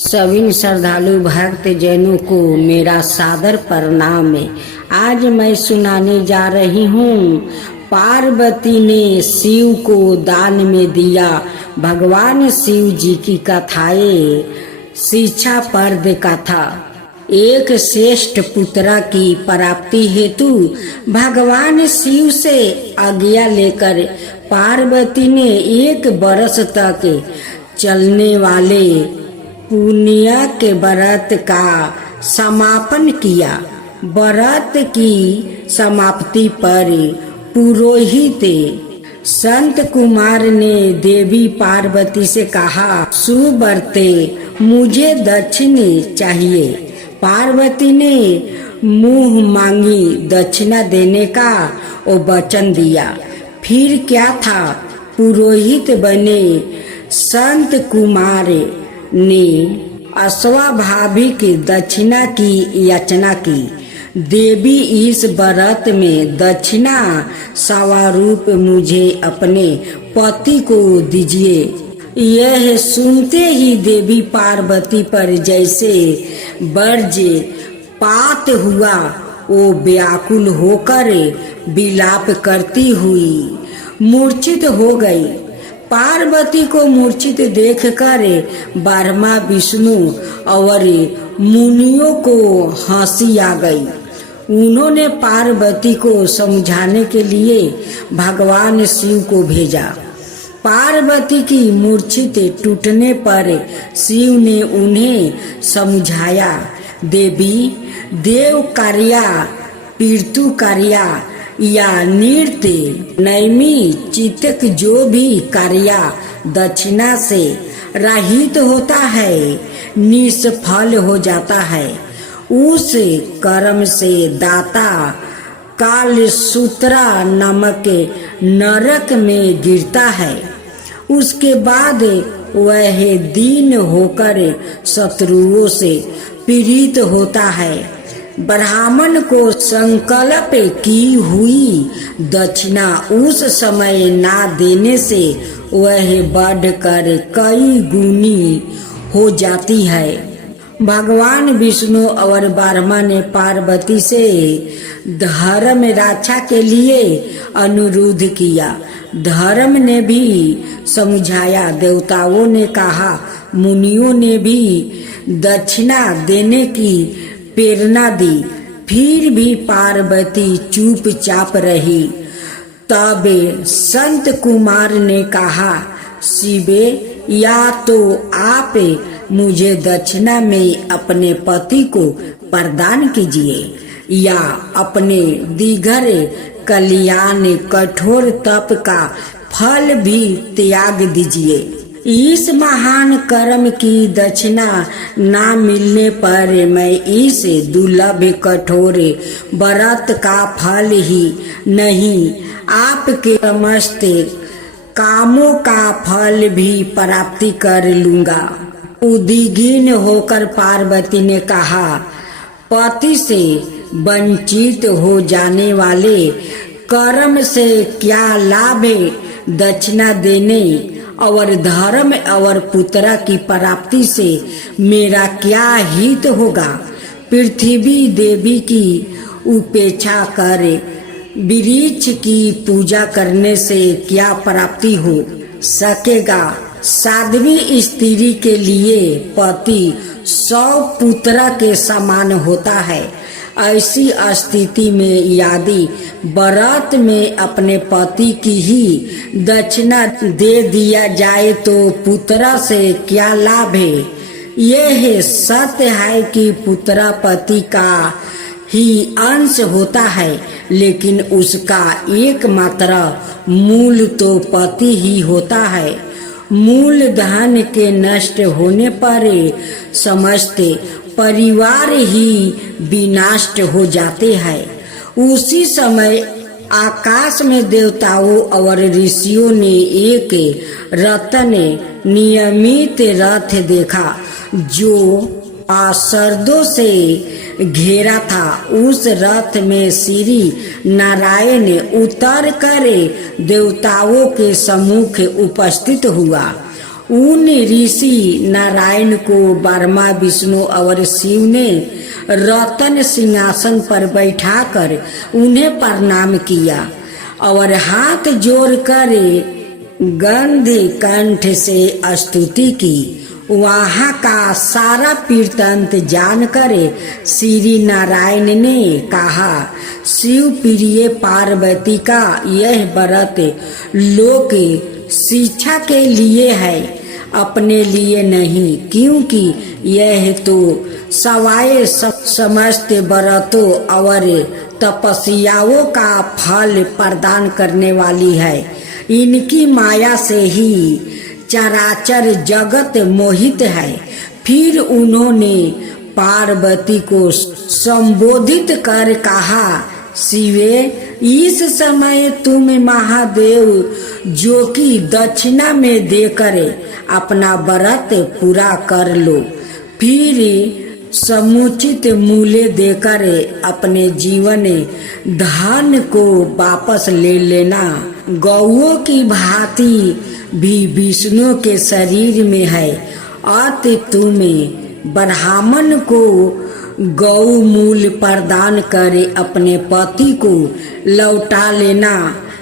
सभी श्रद्धालु भक्त जनों को मेरा सादर प्रणाम है। आज मैं सुनाने जा रही हूँ, पार्वती ने शिव को दान में दिया भगवान शिव जी की कथाएं। शिक्षा पर्द कथा। एक श्रेष्ठ पुत्रा की प्राप्ति हेतु भगवान शिव से आज्ञा लेकर पार्वती ने 1 वर्ष तक चलने वाले पुण्य के व्रत का समापन किया। व्रत की समाप्ति पर पुरोहित संत कुमार ने देवी पार्वती से कहा, सुव्रते मुझे दक्षिणी चाहिए। पार्वती ने मुंह मांगी दक्षिणा देने का वो वचन दिया। फिर क्या था, पुरोहित बने संत कुमार ने अस्वाभाविक दक्षिणा की याचना की। देवी, इस व्रत में दक्षिणा स्वरूप मुझे अपने पति को दीजिए। यह सुनते ही देवी पार्वती पर जैसे वज्रपात हुआ। वो व्याकुल होकर विलाप करती हुई मूर्छित हो गई। पार्वती को मूर्छित देखकर ब्रह्मा, विष्णु और मुनियों को हंसी आ गई। उन्होंने पार्वती को समझाने के लिए भगवान शिव को भेजा। पार्वती की मूर्छित टूटने पर शिव ने उन्हें समझाया, देवी, देव कार्या, पितृ कार्या या नृत्य, नैमित्तिक जो भी कार्य दक्षिणा से रहित होता है, निष्फल हो जाता है। उस कर्म से दाता कालसूत्रा नामक नरक में गिरता है। उसके बाद वह दीन होकर शत्रुओं से पीड़ित होता है। ब्राह्मण को संकल्प की हुई दक्षिणा उस समय ना देने से वह बढ़कर कई गुनी हो जाती है। भगवान विष्णु और ब्रह्मा ने पार्वती से धर्म रक्षा के लिए अनुरोध किया। धर्म ने भी समझाया, देवताओं ने कहा, मुनियों ने भी दक्षिणा देने की प्रेरणा दी। फिर भी पार्वती चुपचाप रही। तब संत कुमार ने कहा, शिवे, या तो आप मुझे दक्षिणा में अपने पति को प्रदान कीजिए या अपने दीर्घ कल्याण कठोर तप का फल भी त्याग दीजिए। इस महान कर्म की दक्षिणा ना मिलने पर मैं इस दुर्लभ कठोर व्रत का फल ही नहीं, आपके समस्त कामों का फल भी प्राप्ति कर लूंगा। उद्विग्न होकर पार्वती ने कहा, पति से वंचित हो जाने वाले कर्म से क्या लाभ है? दक्षिणा देने और धर्म और पुत्र की प्राप्ति से मेरा क्या हित होगा? पृथ्वी देवी की उपेक्षा कर वृक्ष की पूजा करने से क्या प्राप्ति हो सकेगा? साध्वी स्त्री के लिए पति 100 पुत्र के समान होता है। ऐसी स्थिति में यदि व्रत में अपने पति की ही दक्षिणा दे दिया जाए तो पुत्र से क्या लाभ है? यह सत्य है कि पुत्र पति का ही अंश होता है, लेकिन उसका एकमात्र मूल तो पति ही होता है। मूल धन के नष्ट होने पर समस्त परिवार ही विनष्ट हो जाते हैं। उसी समय आकाश में देवताओं और ऋषियों ने एक रत्न नियमित रथ देखा जो पार्षदों से घेरा था। उस रथ में श्री नारायण उतर कर देवताओं के सम्मुख उपस्थित हुआ। उन ऋषि नारायण को ब्रह्मा विष्णु और शिव ने रतन सिंहासन पर बैठाकर उन्हें प्रणाम किया और हाथ जोड़कर गंध कंठ से स्तुति की। वहाँ का सारा वृत्तांत जानकर श्री नारायण ने कहा, शिव प्रिय पार्वती का यह व्रत लोक शिक्षा के लिए है, अपने लिए नहीं, क्योंकि यह तो सवाए समस्त व्रतों और तपस्याओं का फल प्रदान करने वाली है। इनकी माया से ही चराचर जगत मोहित है। फिर उन्होंने पार्वती को संबोधित कर कहा, शिवे, इस समय तुम महादेव जो कि दक्षिणा में देकर अपना व्रत पूरा कर लो, फिर समुचित मूल्य देकर अपने जीवन धन को वापस ले लेना। गौओं की भांति भी विष्णु के शरीर में है, अतः तुम्हें ब्राह्मण को गौ मूल प्रदान कर अपने पति को लौटा लेना।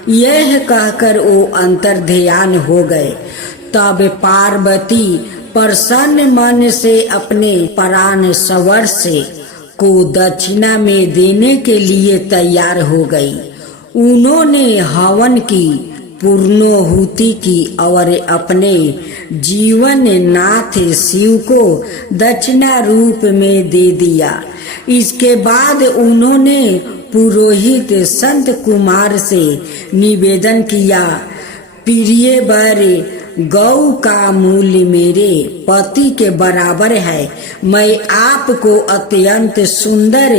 यह कहकर वो अंतर ध्यान हो गए। तब पार्वती प्रसन्न मन से अपने प्राण सवर्ष को दक्षिणा में देने के लिए तैयार हो गई। उन्होंने हवन की पूर्णोहुति की और अपने जीवन नाथ शिव को दक्षिणा रूप में दे दिया। इसके बाद उन्होंने पुरोहित संत कुमार से निवेदन किया, प्रिय वर, गौ का मूल्य मेरे पति के बराबर है। मैं आपको अत्यंत सुंदर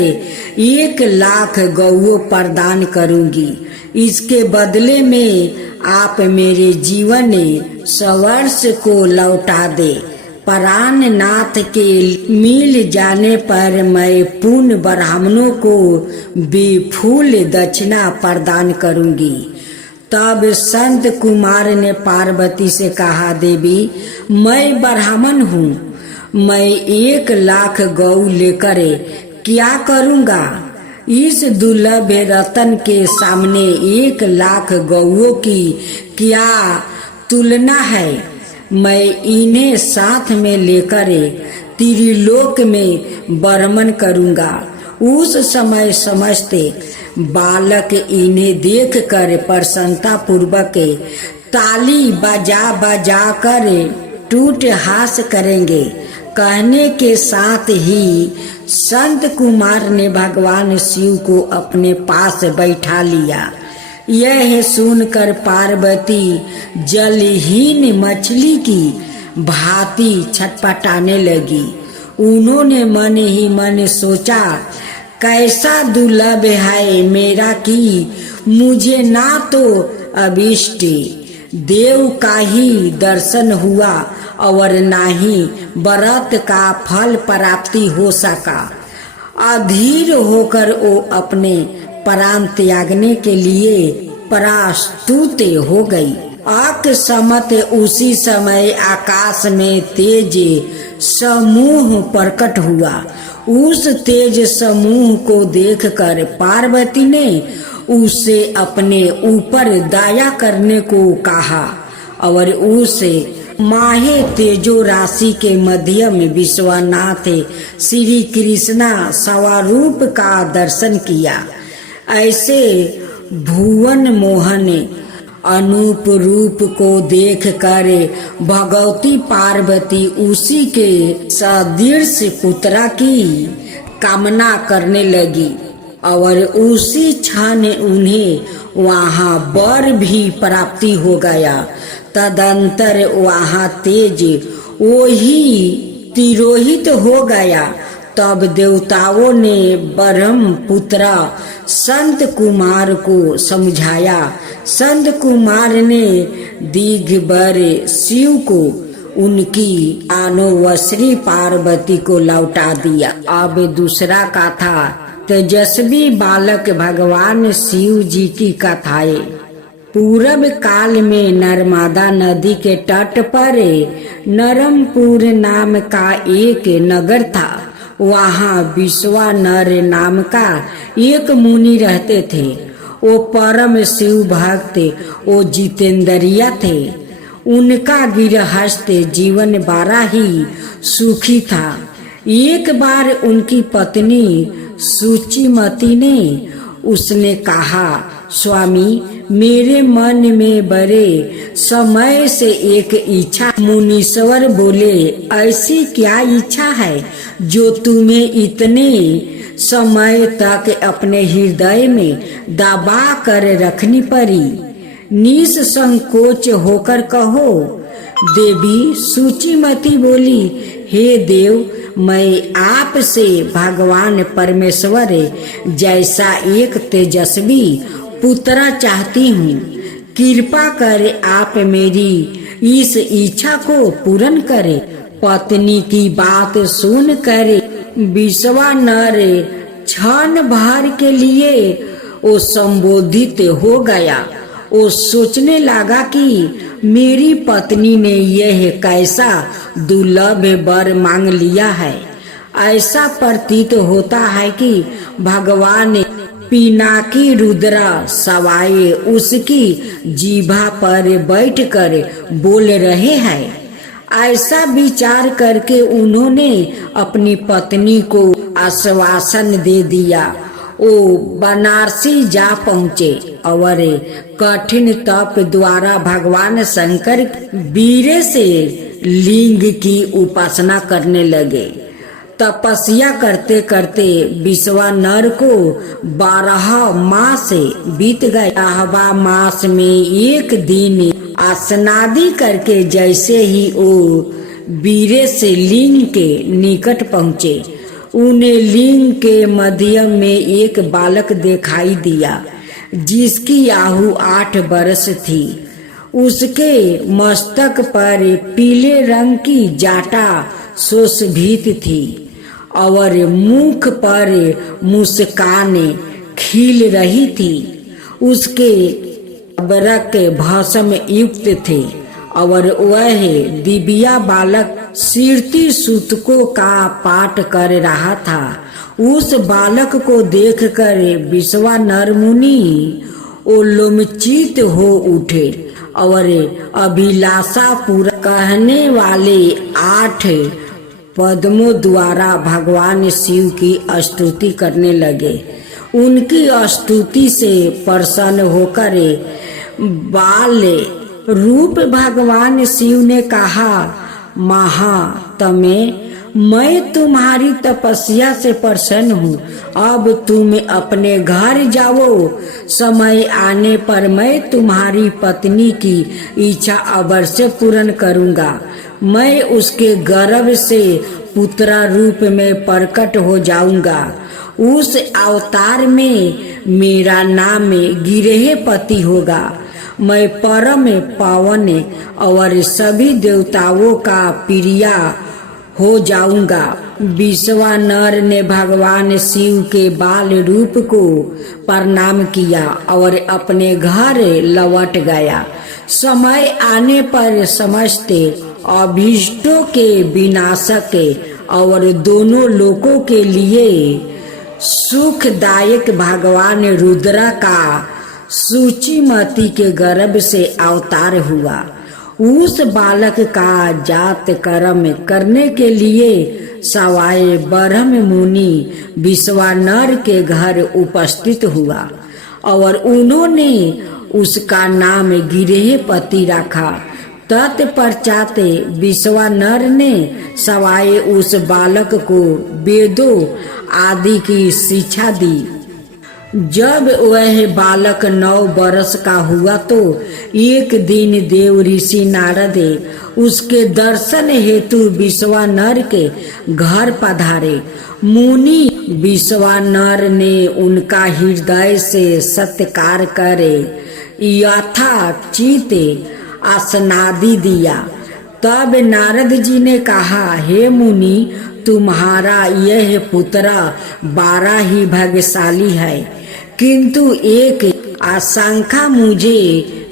1,00,000 गौ प्रदान करूंगी। इसके बदले में आप मेरे जीवन सवर्ष को लौटा दे। प्राणनाथ के मिल जाने पर मैं पूर्ण ब्राह्मणों को बेफूल दक्षिणा प्रदान करूंगी। तब संत कुमार ने पार्वती से कहा, देवी, मैं ब्राह्मण हूँ, मैं 1,00,000 गौ लेकर क्या करूँगा? इस दुर्लभ रतन के सामने 1,00,000 गौओं की क्या तुलना है। मैं इन्हें साथ में लेकर त्रिलोक में भ्रमण करूँगा। उस समय समस्त बालक इन्हें देखकर प्रसन्नता पूर्वक ताली बजा बजा कर टूट हास करेंगे। कहने के साथ ही संत कुमार ने भगवान शिव को अपने पास बैठा लिया। यह सुनकर पार्वती जलहीन मछली की भांति छटपटाने लगी। उन्होंने मन ही मन सोचा, कैसा दुर्लभ है मेरा कि मुझे ना तो अभिष्ट देव का ही दर्शन हुआ और ना ही व्रत का फल प्राप्ति हो सका। अधीर होकर वो अपने प्राण त्यागने के लिए प्रस्तुत हो गई। अकस्मात उसी समय आकाश में तेज समूह प्रकट हुआ। उस तेज समूह को देखकर पार्वती ने उसे अपने ऊपर दया करने को कहा और उसे माहे तेजो राशि के मध्यम विश्वनाथ श्री कृष्णा स्वरूप का दर्शन किया। ऐसे भुवन मोहन अनूप रूप को देखकर भगवती पार्वती उसी के सदृश पुत्रा की कामना करने लगी और उसी क्षण उन्हें वहाँ वर भी प्राप्ति हो गया। तदंतर वहाँ तेज वही तिरोहित हो गया। तब देवताओं ने ब्रह्मपुत्र संत कुमार को समझाया। संत कुमार ने दिगंबर शिव को उनकी अनोवश्री पार्वती को लौटा दिया। अब दूसरा कथा तेजस्वी बालक भगवान शिव जी की कथाएं। पूरब काल में नर्मदा नदी के तट पर नरमपुर नाम का एक नगर था। वहाँ विश्वानर नाम का एक मुनि रहते थे। वो परम शिव भक्त वो जितेंद्रिया थे। उनका गृहस्थ जीवन बड़ा ही सुखी था। एक बार उनकी पत्नी सुचिमती ने उसने कहा, स्वामी, मेरे मन में बड़े समय से एक इच्छा। मुनीश्वर बोले, ऐसी क्या इच्छा है जो तुम्हें इतने समय तक अपने हृदय में दबा कर रखनी पड़ी? निसंकोच होकर कहो। देवी सुचिमती बोली, हे देव, मैं आपसे भगवान परमेश्वर जैसा एक तेजस्वी पुत्र चाहती हूँ। कृपा कर आप मेरी इस इच्छा को पूर्ण करे। पत्नी की बात सुन कर विश्वानर क्षण भर के लिए वो संबोधित हो गया। वो सोचने लगा कि मेरी पत्नी ने यह कैसा दुर्लभ वर मांग लिया है। ऐसा प्रतीत होता है कि भगवान पिनाकी रुद्रा सवाए उसकी जीभा पर बैठकर बोल रहे हैं। ऐसा विचार करके उन्होंने अपनी पत्नी को आश्वासन दे दिया। वो बनारसी जा पहुँचे और कठिन तप द्वारा भगवान शंकर वीर्य से लिंग की उपासना करने लगे। तपस्या करते करते विश्वानर को 12 मास बीत गए। 12 मास में एक दिन स्नादि करके जैसे ही वो वीर्य से लिंग के निकट पहुँचे, उन्हें लिंग के मध्य में एक बालक दिखाई दिया जिसकी आयु 8 वर्ष थी। उसके मस्तक पर पीले रंग की जाटा सुशोभित थी और मुख पर मुस्कान खिल रही थी। उसके बरक भस्म युक्त थे और वह दिव्या बालक शीर्ति सूतकों का पाठ कर रहा था। उस बालक को देखकर विश्वानर मुनि उल्लसित हो उठे और अभिलाषा पूरा कहने वाले 8 पद्मों द्वारा भगवान शिव की स्तुति करने लगे। उनकी स्तुति से प्रसन्न होकर बाल रूप भगवान शिव ने कहा, महात्मे, मैं तुम्हारी तपस्या से प्रसन्न हूँ। अब तुम अपने घर जाओ। समय आने पर मैं तुम्हारी पत्नी की इच्छा अवश्य पूर्ण करूँगा। मैं उसके गर्भ से पुत्र रूप में प्रकट हो जाऊंगा। उस अवतार में मेरा नाम गिरहपति होगा। मैं परम पावन और सभी देवताओं का प्रिय हो जाऊंगा। विश्वानर ने भगवान शिव के बाल रूप को प्रणाम किया और अपने घर लौट गया। समय आने पर समस्त अभीष्टों के विनाशक और दोनों लोकों के लिए सुखदायक भगवान रुद्रा का सुचिमती के गर्भ से अवतार हुआ। उस बालक का जात कर्म करने के लिए सवाए ब्रह्म मुनि विश्वानर के घर उपस्थित हुआ और उन्होंने उसका नाम गिरहपति रखा। तत्पश्चात विश्वानर ने सवाए उस बालक को वेदों आदि की शिक्षा दी। जब वह बालक 9 वर्ष का हुआ तो एक दिन देव ऋषि नारद उसके दर्शन हेतु विश्वानर के घर पधारे। मुनि विश्वानर ने उनका हृदय से सत्कार करे यथाचित स्नादि दिया। तब नारद जी ने कहा, हे मुनि, तुम्हारा यह पुत्र 12 ही भाग्यशाली है, किंतु एक आशंका मुझे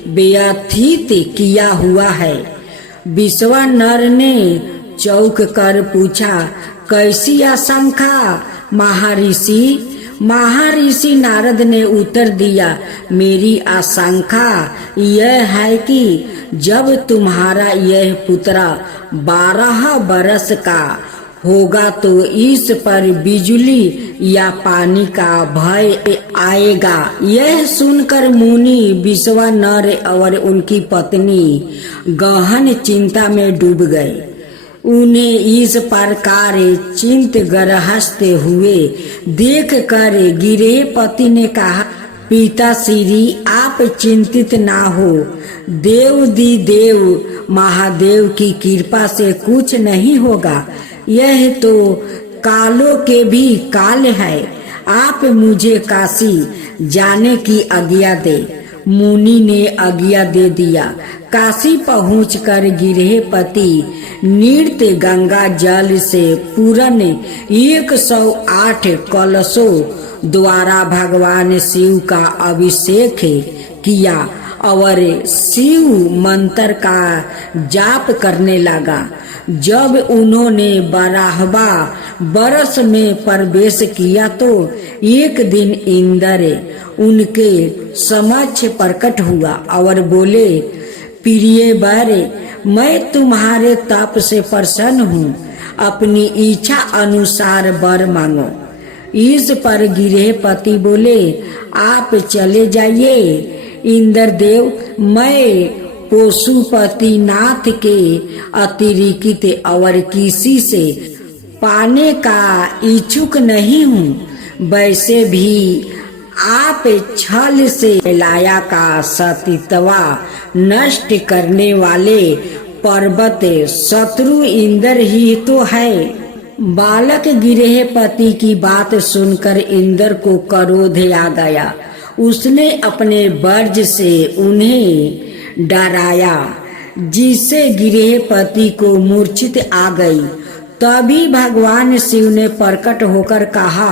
व्यथित किया हुआ है। विश्वानर ने चौंक कर पूछा, कैसी आशंका महर्षि? महर्षि नारद ने उत्तर दिया, मेरी आशंका यह है कि जब तुम्हारा यह पुत्र 12 बरस का होगा तो इस पर बिजली या पानी का भय आएगा। यह सुनकर मुनि विश्वानर और उनकी पत्नी गहन चिंता में डूब गए। उन्हें इस प्रकार चिंतग्रस्त हुए देख कर गिरहपति ने कहा, पिताश्री आप चिंतित ना हो, देव महादेव की कृपा से कुछ नहीं होगा। यह तो कालों के भी काल है। आप मुझे काशी जाने की आज्ञा दे। मुनि ने आज्ञा दे दिया। काशी पहुंचकर गिरहपति नृत्य गंगा जल से पूर्ण 108 कलशों द्वारा भगवान शिव का अभिषेक किया और शिव मंत्र का जाप करने लगा। जब उन्होंने 12वां बरस में प्रवेश किया तो एक दिन इंद्र उनके समक्ष प्रकट हुआ और बोले, प्रिय वर, मैं तुम्हारे तप से प्रसन्न हूँ, अपनी इच्छा अनुसार वर मांगो। इस पर गिरहपति बोले, आप चले जाइए। इंद्रदेव, मैं पशुपति नाथ के अतिरिक्त और किसी से पाने का इच्छुक नहीं हूँ। वैसे भी आप छल से लाया का सतीत्वा नष्ट करने वाले पर्वत शत्रु इंद्र ही तो है। बालक गिरहपति की बात सुनकर इंद्र को क्रोध आ गया। उसने अपने वर्ज से उन्हें डराया, जिससे गिरहपति को मूर्छित आ गई। तभी भगवान शिव ने प्रकट होकर कहा,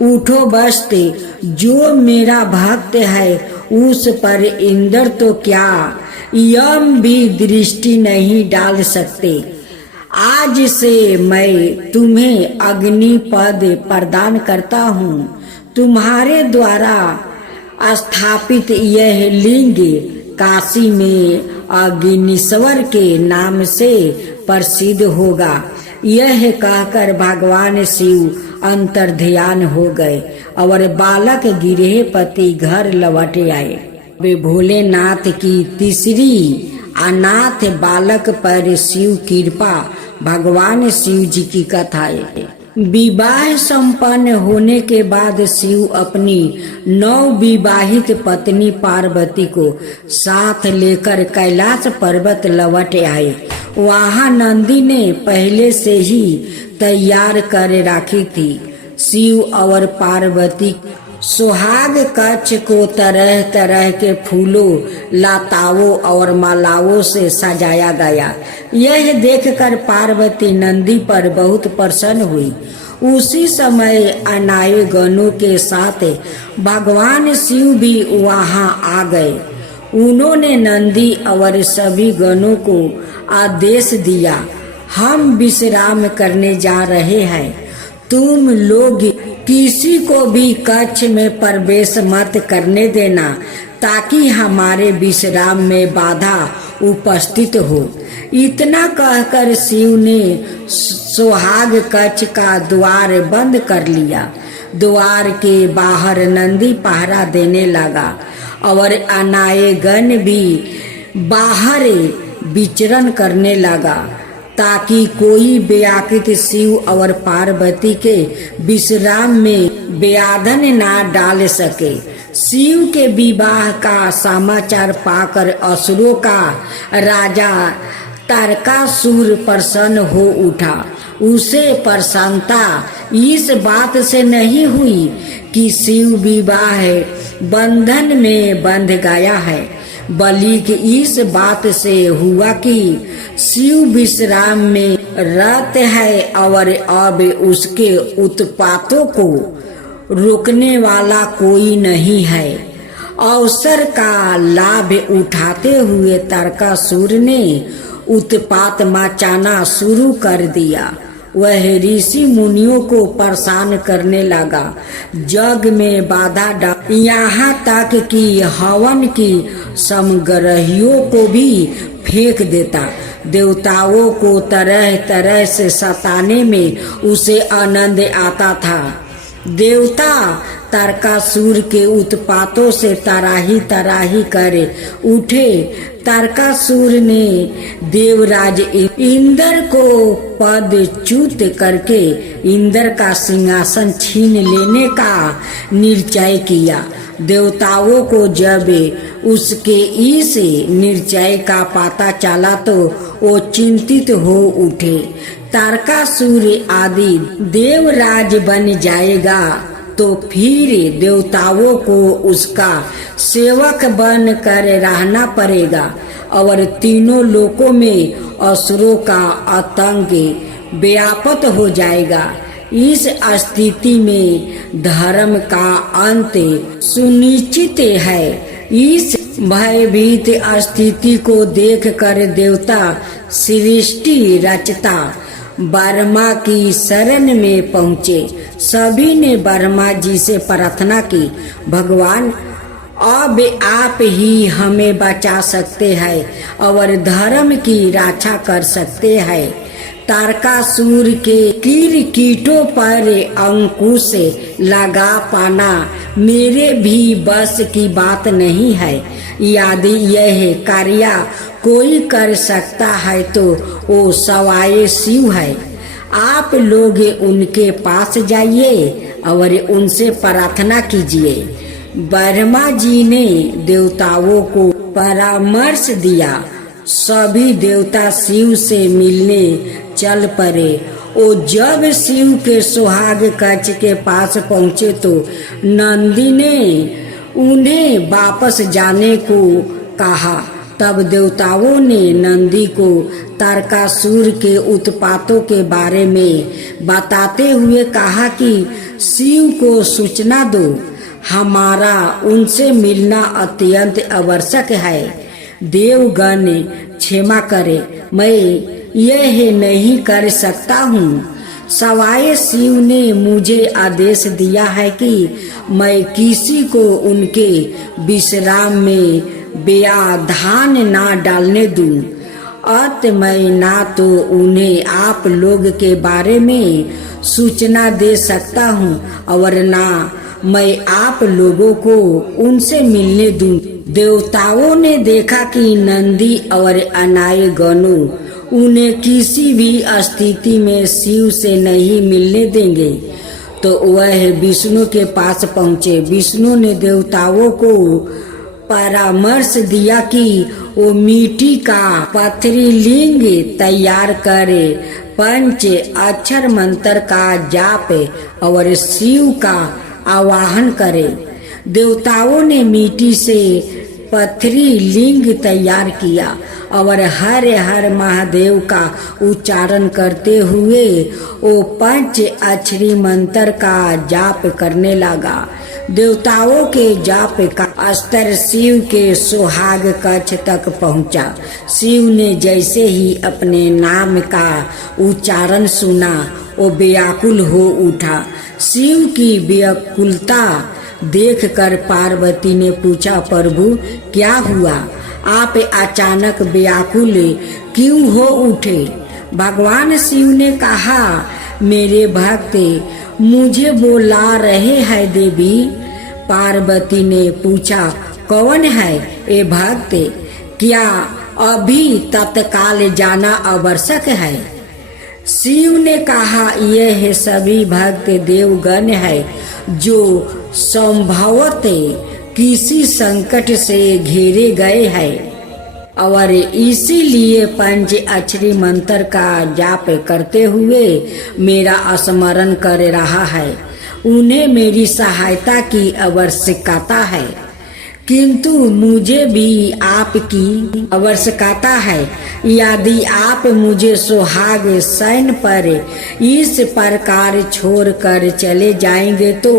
उठो बस्ते, जो मेरा भक्त है उस पर इंद्र तो क्या यम भी दृष्टि नहीं डाल सकते। आज से मैं तुम्हें अग्नि पद प्रदान करता हूँ। तुम्हारे द्वारा स्थापित यह लिंग काशी में अग्निश्वर के नाम से प्रसिद्ध होगा। यह कहकर भगवान शिव अंतर्ध्यान हो गए और बालक गिरहपति घर लौट आए। वे भोलेनाथ की तीसरी अनाथ बालक पर शिव कृपा। भगवान शिव जी की कथा है। विवाह संपन्न होने के बाद शिव अपनी नवविवाहित पत्नी पार्वती को साथ लेकर कैलाश पर्वत लौट आए। वहाँ नंदी ने पहले से ही तैयार कर रखी थी। शिव और पार्वती सुहाग कक्ष को तरह तरह के फूलों, लताओं और मालाओं से सजाया गया। यह देखकर पार्वती नंदी पर बहुत प्रसन्न हुई। उसी समय अनाए गणों के साथ भगवान शिव भी वहां आ गए। उन्होंने नंदी और सभी गणों को आदेश दिया, हम विश्राम करने जा रहे हैं। तुम लोग किसी को भी कक्ष में प्रवेश मत करने देना, ताकि हमारे विश्राम में बाधा उपस्थित हो। इतना कहकर शिव ने सुहाग कक्ष का द्वार बंद कर लिया। द्वार के बाहर नंदी पहरा देने लगा और अनाए गण भी बाहर विचरण करने लगा, ताकि कोई व्याकृत शिव और पार्वती के विश्राम में व्याधन ना डाल सके। शिव के विवाह का समाचार पाकर असुरों का राजा तारकासुर प्रसन्न हो उठा। उसे प्रसन्नता इस बात से नहीं हुई कि शिव विवाह बंधन में बंध गया है, बल्कि इस बात से हुआ कि शिव विश्राम में रत है और अब उसके उत्पातों को रोकने वाला कोई नहीं है। अवसर का लाभ उठाते हुए तारकासुर ने उत्पात मचाना शुरू कर दिया। वह ऋषि मुनियों को परेशान करने लगा, जग में बाधा डाल, यहाँ तक कि हवन की समग्रहियों को भी फेंक देता। देवताओं को तरह तरह से सताने में उसे आनंद आता था। देवता तारकासुर के उत्पातों से तराही करे उठे। तारकासुर ने देवराज इंद्र को पदच्युत करके इंद्र का सिंहासन छीन लेने का निश्चय किया। देवताओं को जब उसके इस निश्चय का पता चला तो वो चिंतित हो उठे। तारकासुर आदि देवराज बन जाएगा तो फिर देवताओं को उसका सेवक बन कर रहना पड़ेगा और तीनों लोकों में असुरों का आतंक व्याप्त हो जाएगा। इस स्थिति में धर्म का अंत सुनिश्चित है। इस भयभीत स्थिति को देखकर देवता सृष्टि रचता ब्रह्मा की शरण में पहुँचे। सभी ने ब्रह्मा जी से प्रार्थना की, भगवान अब आप ही हमें बचा सकते हैं और धर्म की रक्षा कर सकते हैं। तारकासुर के कीटों पर अंकुश लगा पाना मेरे भी बस की बात नहीं है। यदि यह कार्य कोई कर सकता है तो वो सवाए शिव है। आप लोग उनके पास जाइए और उनसे प्रार्थना कीजिए। ब्रह्मा जी ने देवताओं को परामर्श दिया। सभी देवता शिव से मिलने चल पड़े। वो जब शिव के सुहाग कक्ष के पास पहुँचे तो नंदी ने उन्हें वापस जाने को कहा। तब देवताओं ने नंदी को तारकासुर के उत्पातों के बारे में बताते हुए कहा कि शिव को सूचना दो, हमारा उनसे मिलना अत्यंत आवश्यक है। देवगण क्षमा करे, मैं यह नहीं कर सकता हूँ। सवाए शिव ने मुझे आदेश दिया है कि मैं किसी को उनके विश्राम में व्याधान ना डालने दूं। अत मैं ना तो उन्हें आप लोग के बारे में सूचना दे सकता हूँ और ना मैं आप लोगों को उनसे मिलने दूं। देवताओं ने देखा कि नंदी और अनाय गणों उन्हें किसी भी स्थिति में शिव से नहीं मिलने देंगे, तो वह विष्णु के पास पहुँचे। विष्णु ने देवताओं को परामर्श दिया कि वो मिट्टी का पथरी लिंग तैयार करे, पंच अक्षर मंत्र का जाप और शिव का आवाहन करे। देवताओं ने मिट्टी से पथरी लिंग तैयार किया और हर हर महादेव का उच्चारण करते हुए वो पंच अक्षरी मंत्र का जाप करने लगा। देवताओं के जाप का स्तर शिव के सुहाग कक्ष तक पहुंचा। शिव ने जैसे ही अपने नाम का उच्चारण सुना वो व्याकुल हो उठा। शिव की व्याकुलता देखकर पार्वती ने पूछा, प्रभु क्या हुआ? आप अचानक व्याकुल क्यों हो उठे? भगवान शिव ने कहा, मेरे भक्त मुझे बुला रहे हैं देवी। पार्वती ने पूछा, कौन है ये भक्त? क्या अभी तत्काल जाना आवश्यक है? शिव ने कहा, यह सभी भक्त देवगण है जो संभवतः किसी संकट से घेरे गए हैं और इसीलिए पंच अक्षरी मंत्र का जाप करते हुए मेरा स्मरण कर रहा है। उन्हें मेरी सहायता की आवश्यकता है, किंतु मुझे भी आपकी आवश्यकता है। यदि आप मुझे सुहाग शयन पर इस प्रकार छोड़कर चले जाएंगे तो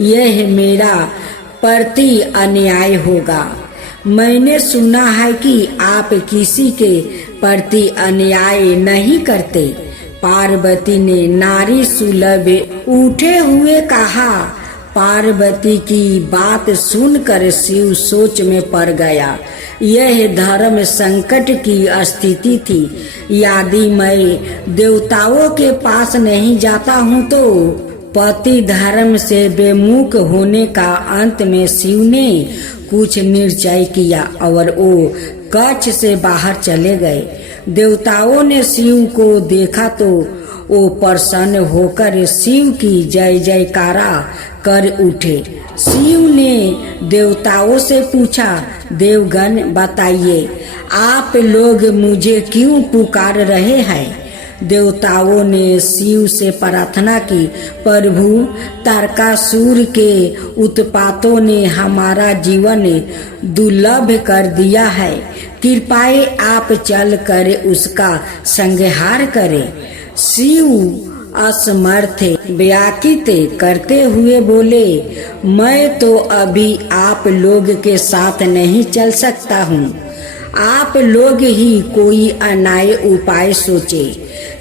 यह मेरा प्रति अन्याय होगा। मैंने सुना है कि आप किसी के प्रति अन्याय नहीं करते। पार्वती ने नारी सुलभ उठे हुए कहा। पार्वती की बात सुनकर शिव सोच में पड़ गया। यह धर्म संकट की स्थिति थी। यदि मैं देवताओं के पास नहीं जाता हूँ तो पति धर्म से विमुख होने का अंत में शिव ने कुछ निश्चय किया और वो कक्ष से बाहर चले गए। देवताओं ने शिव को देखा तो वो प्रसन्न होकर शिव की जय जयकारा कर उठे। शिव ने देवताओं से पूछा, देवगण बताइए आप लोग मुझे क्यों पुकार रहे हैं? देवताओं ने शिव से प्रार्थना की, प्रभु तारकासुर के उत्पातों ने हमारा जीवन दुर्लभ कर दिया है। कृपया आप चल कर उसका संहार करें। शिव असमर्थ व्याकुत करते हुए बोले, मैं तो अभी आप लोग के साथ नहीं चल सकता हूँ। आप लोग ही कोई अन्याय उपाय सोचे।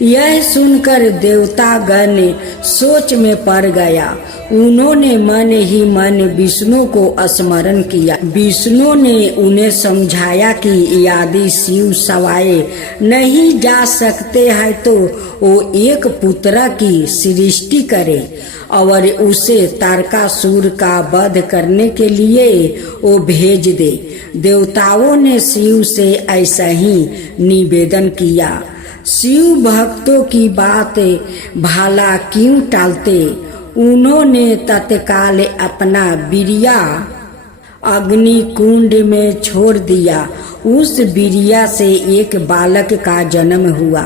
यह सुनकर देवतागण सोच में पड़ गया। उन्होंने मन ही मन विष्णु को स्मरण किया। विष्णु ने उन्हें समझाया कि यदि शिव सवाए नहीं जा सकते हैं तो वो एक पुत्र की सृष्टि करे और उसे तारकासुर का वध करने के लिए वो भेज दे। देवताओं ने शिव से ऐसा ही निवेदन किया। शिव भक्तों की बात भला क्यों टालते? उन्होंने तत्काल अपना बिरिया अग्नि कुंड में छोड़ दिया। उस बिरिया से एक बालक का जन्म हुआ।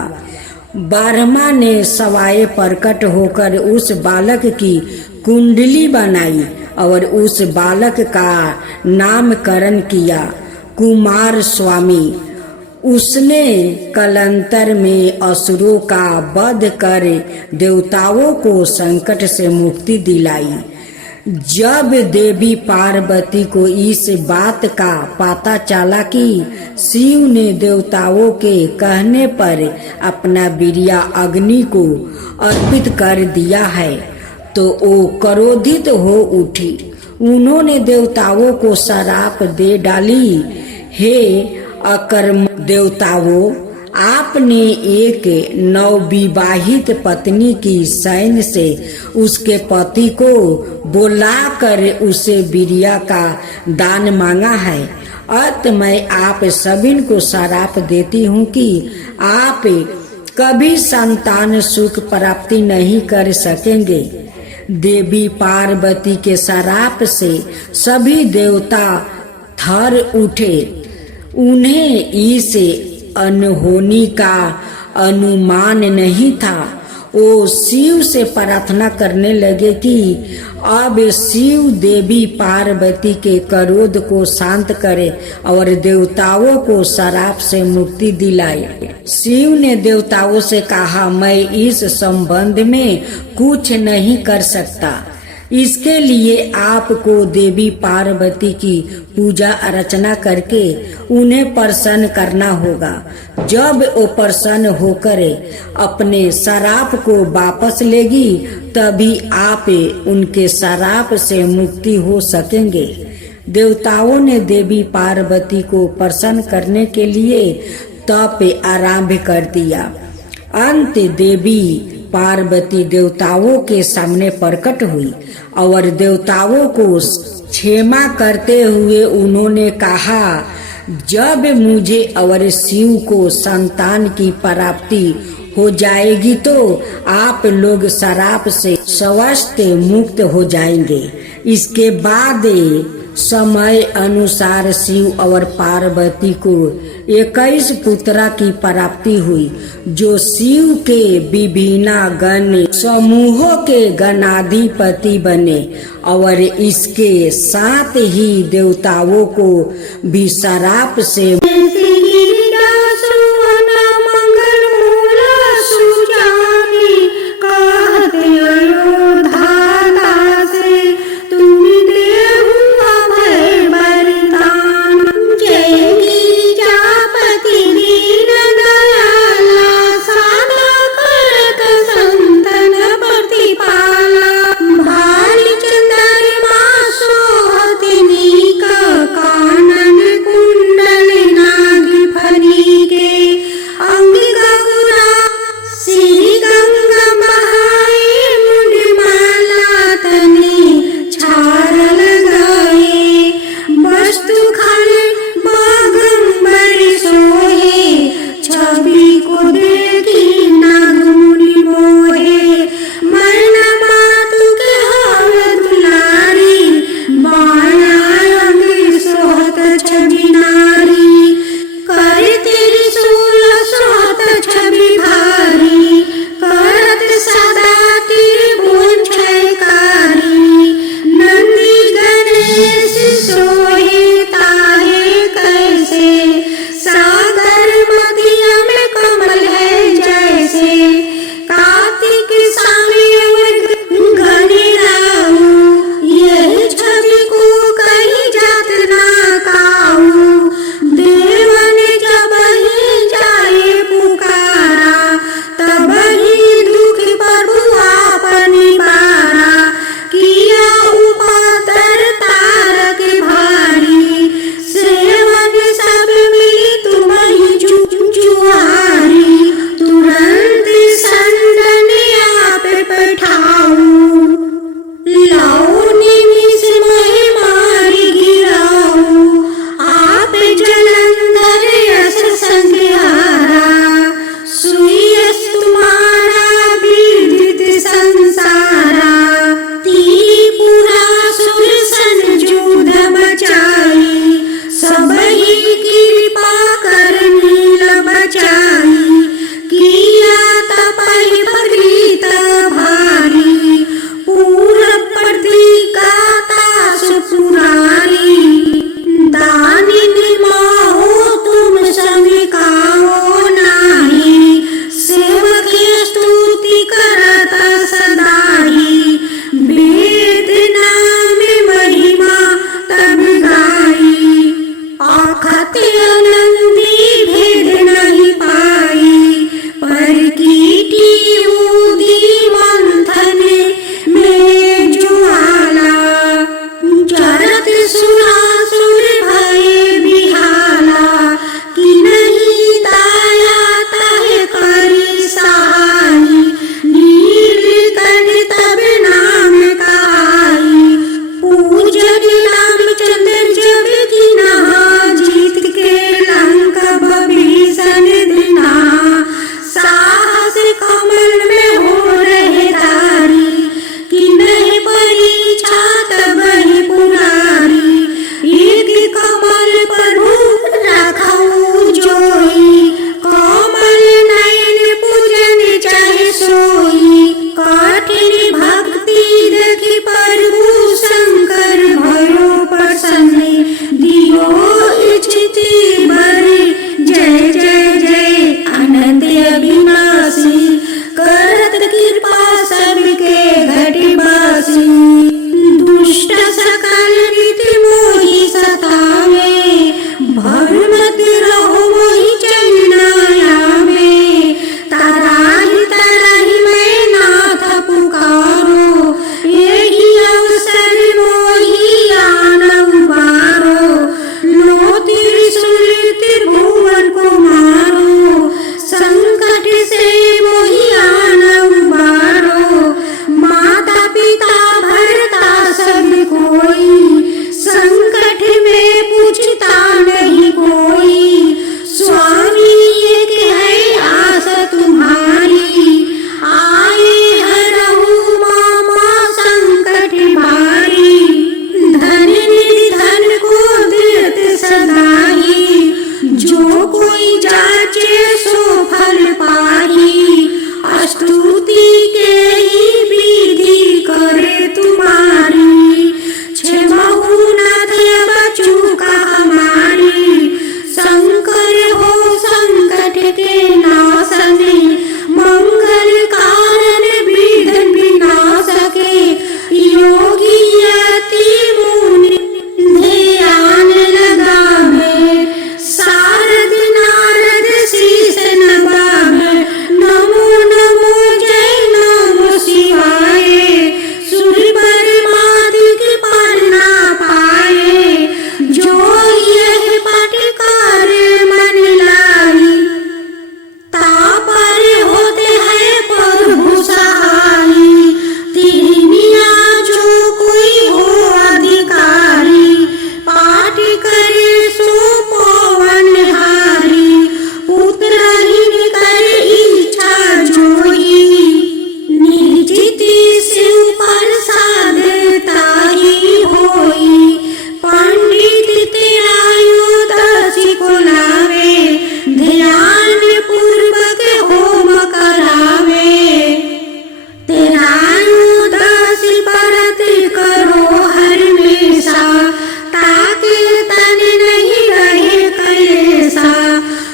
ब्रह्मा ने सवाए प्रकट होकर उस बालक की कुंडली बनाई और उस बालक का नामकरण किया कुमार स्वामी। उसने कलंतर में असुरों का वध कर देवताओं को संकट से मुक्ति दिलाई। जब देवी पार्वती को इस बात का पता चला कि शिव ने देवताओं के कहने पर अपना बिरिया अग्नि को अर्पित कर दिया है तो वो क्रोधित हो उठी। उन्होंने देवताओं को श्राप दे डाली, हे अकर्म देवताओं, आपने एक नवविवाहित पत्नी की शयन से उसके पति को बुलाकर उसे बिरिया का दान मांगा है। अत मैं आप सभी को श्राप देती हूँ कि आप कभी संतान सुख प्राप्ति नहीं कर सकेंगे। देवी पार्वती के श्राप से सभी देवता थर उठे। उन्हें इस अनहोनी का अनुमान नहीं था। वो शिव से प्रार्थना करने लगे कि अब शिव देवी पार्वती के क्रोध को शांत करे और देवताओं को श्राप से मुक्ति दिलाए। शिव ने देवताओं से कहा, मैं इस संबंध में कुछ नहीं कर सकता। इसके लिए आपको देवी पार्वती की पूजा अर्चना करके उन्हें प्रसन्न करना होगा। जब वो प्रसन्न होकर अपने श्राप को वापस लेगी तभी आप उनके श्राप से मुक्ति हो सकेंगे। देवताओं ने देवी पार्वती को प्रसन्न करने के लिए तप आरंभ कर दिया। अंत देवी पार्वती देवताओं के सामने प्रकट हुई और देवताओं को क्षमा करते हुए उन्होंने कहा, जब मुझे और शिव को संतान की प्राप्ति हो जाएगी तो आप लोग श्राप से स्वस्थ मुक्त हो जाएंगे। इसके बाद समय अनुसार शिव और पार्वती को 21 पुत्रा की प्राप्ति हुई, जो शिव के विभिन्न गण समूहों के गणाधिपति बने और इसके साथ ही देवताओं को भी श्राप से कोई जाचे सो फल पाही, स्तुति के ही विधि करे तुम्हारी। क्षमहु नाथ बचू का हमारी, शंकर हो संकट के नाशने, मंगल कारण विघ्न विनाशके। योगी यति मुनि ध्यान लगावे, शारद नारद शीस नवावे। नमो नमो जय नमो शिवाय, सूर्य परमादिक पर ना पाए। जो यह पाठ करे मन लाई, तापर होते हैं प्रभु सहाई। तिनिया जो कोई हो अधिकारी, पाठ करे सो पवन हारी। पुत्रहीन कर इच्छा जोई, निश्चित शिव प्रसाद ताही होई। पंडित तेरा योदसी को लावे, ध्यान पूर्वक होम करावे। तेरा योदसी व्रत करो हरमेशा, ताके तन नहीं रहे कलेसा।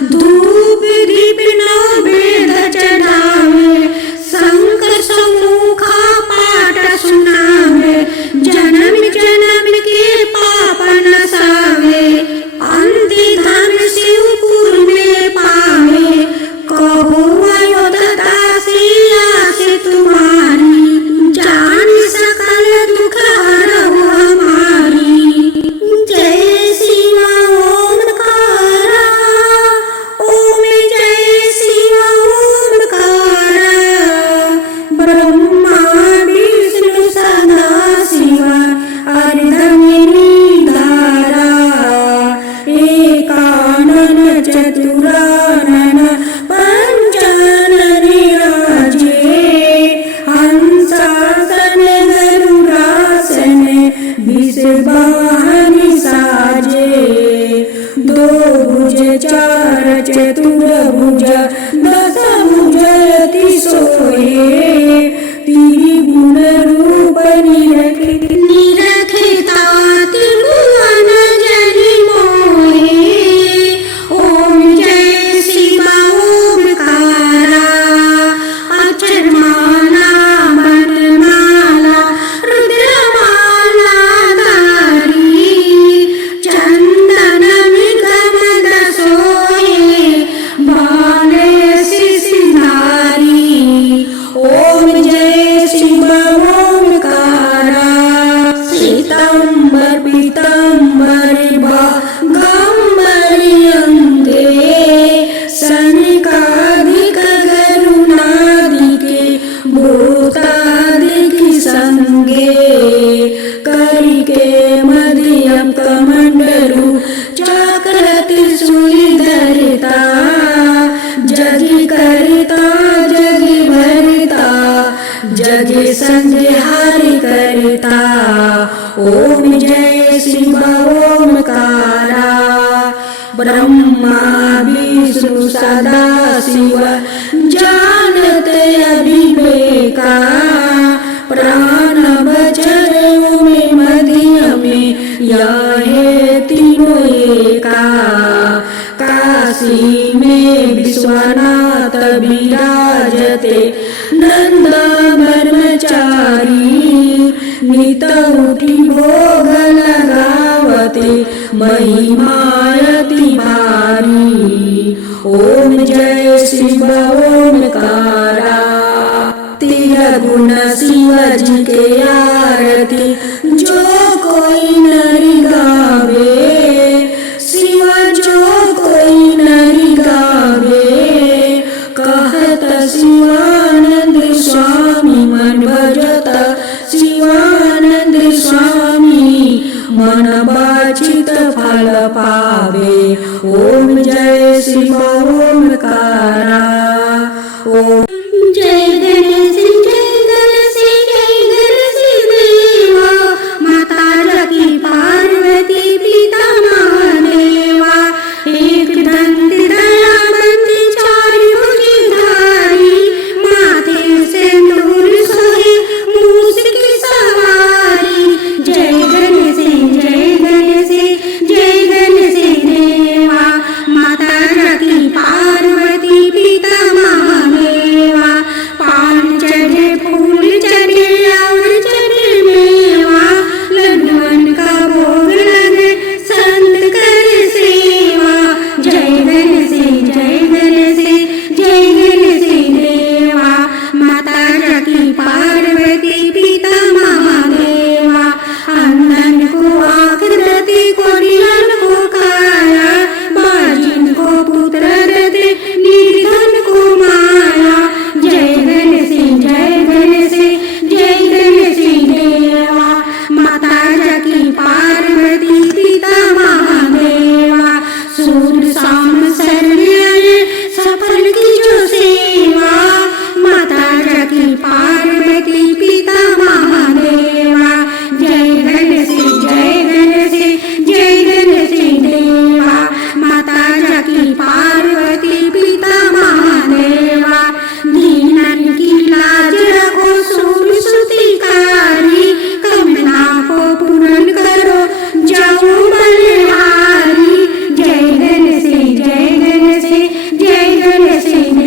धूप दीप नैवेद्य चढ़ावे, शंकर सम्मुखा पाठ सुनावे। जन्म जन्म के पाप नसावे, अंति धन शिवपुर में पावे। कहो अयोध्यादासी आस तुम्हारी, जान सकल दुख हरहु हमारी। जय शिव ओमकारा, ओम जय शिव ओमकारा। ब्रह्मा विष्णु सदा शिव, अर्धगिरि धारा। एकानन चतुरानन पंचानन राजे, हंसासन गरुड़ासन विषवाहन साजे। दो भुज चार चतुर्भुज, दस भुज अति सोहे। त्रिगुण रूप निरखता त्रिभुवन जनि मोहे। ओम जय शिव ओमकारा, अक्षरमाला वनमाला रुद्रमाला धारी। चंदन निगम सोहे, बाले शिशिधारी। ओम जय शिव ओमकारा, श्वेतांबर पीतांबर बागंबर अंगे। सनकादिक गरुणादिके भूतादिक संगे। करिके मध्यम कमंडलु चक्र त्रिशूल धरता। जगि करता जगि भरता, जगि संहार करता। ओम जय शिव ओमकारा, ब्रह्मा विष्णु सदा शिव, जानते अभिवेका। प्राण बचर में मध्य में, यह है तीनों एका। काशी में विश्वनाथ विराजते, नंद ब्रह्मचारी। नित उठी भोग लगावते, महिमायति भारी। ओम जय शिव ओमकारा, तेरह गुण शिव जी के आरती। जो कोई नर गावे, शिव जो कोई नर गावे। कहत शिवानंद स्वामी मन भजत, शिवानंद स्वामी मन वांछित फल पावे। ओम जय शिव ओमकारा। ओम जय गणेश जय गणेश देवा। माता रति पार्वती पिता महादेवा। एक दंत दया सीने